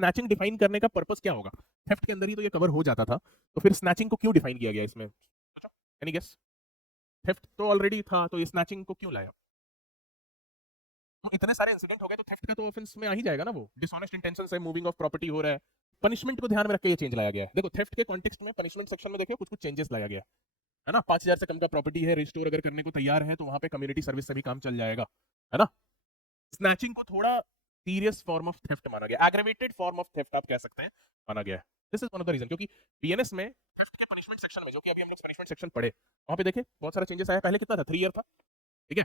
Snatching define करने का purpose क्या होगा? थेफ्ट के अंदर ही तो ये कवर हो जाता था, तो फिर स्नैचिंग को क्यों डिफाइन किया गया इसमें? Any guess? थेफ्ट तो ऑलरेडी था, तो ये स्नैचिंग को क्यों लाया? तो इतने सारे इंसिडेंट हो गए तो थेफ्ट का तो ऑफेंस में आ ही जाएगा ना, वो डिसऑनेस्ट इंटेंशन से मूविंग ऑफ प्रॉपर्टी हो रहा है। पनिशमेंट को ध्यान में रख के ये चेंज लाया गया है। देखो थेफ्ट के कॉन्टेक्स्ट में पनिशमेंट सेक्शन में देखिए कुछ कुछ चेंजेस लाया गया है ना। 5,000 से कम का प्रॉपर्टी है, रिस्टोर अगर करने को तैयार है तो वहां पे कम्युनिटी सर्विस से भी काम चल जाएगा, है ना। स्नैचिंग को थोड़ा सीरियस फॉर्म ऑफ थेफ्ट माना गया, एग्रेवेटेड फॉर्म ऑफ थेफ्ट आप कह सकते हैं, माना गया है। This is one of the reason, क्योंकि बीएनएस में थेफ्ट के पनिशमेंट सेक्शन में, जो कि अभी हम लोग पनिशमेंट सेक्शन पढ़े, वहां पे देखे बहुत सारा चेंजेस आया। पहले कितना था? 3 ईयर था, ठीक है।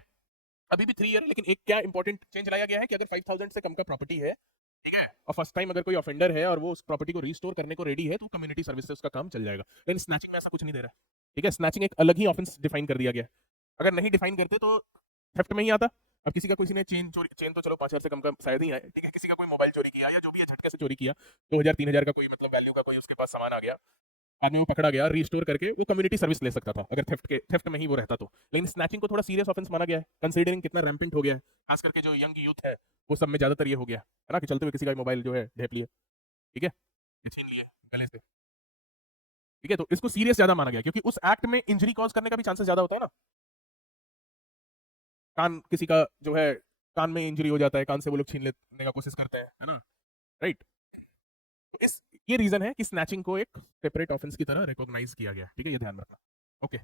अभी भी 3 ईयर है, लेकिन एक क्या इंपॉर्टेंट चेंज लाया गया है कि अगर 5,000 से कम का प्रॉपर्टी है, ठीक है, और फर्स्ट टाइम अगर कोई ऑफेंडर है और वो उस प्रॉपर्टी को रिस्टोर करने को रेडी है, तो कम्युनिटी सर्विस से उसका काम चल जाएगा। लेकिन स्नैचिंग में ऐसा कुछ नहीं दे रहा है, ठीक है। स्नैचिंग एक अलग ही ऑफेंस डिफाइन कर दिया गया है। अगर नहीं डिफाइन करते तो थेफ्ट में ही आता। अब किसी ने चेन चोरी, चेन तो चलो 5,000 से कम का शायद ही आए, ठीक है। किसी का कोई मोबाइल चोरी किया या जो भी है झटके से चोरी किया, 2,000 3,000 का कोई मतलब वैल्यू का कोई उसके पास सामान आ गया, आदमी वो पकड़ा गया, रिस्टोर करके वो कम्युनिटी सर्विस ले सकता था अगर थेफ्ट में ही वो रहता तो। लेकिन स्नैचिंग को थोड़ा सीरियस ऑफेंस माना गया है, कंसीडरिंग कितना रैम्पेंट हो गया है, खास करके जो यंग यूथ है वो सब में ज्यादातर ये हो गया है ना, कि चलते हुए किसी का मोबाइल जो है ढेप लिया, ठीक है, ये छीन लिया गले से, ठीक है। तो इसको सीरियस ज्यादा माना गया क्योंकि उस एक्ट में इंजरी कॉज करने का भी चांसेस ज्यादा होता है ना। कान किसी का जो है, कान में इंजरी हो जाता है, कान से वो लोग छीन लेने का कोशिश करते हैं, है ना, राइट। तो इस ये रीजन है कि स्नैचिंग को एक सेपरेट ऑफेंस की तरह रिकॉग्नाइज किया गया, ठीक है, ये ध्यान रखना। ओके।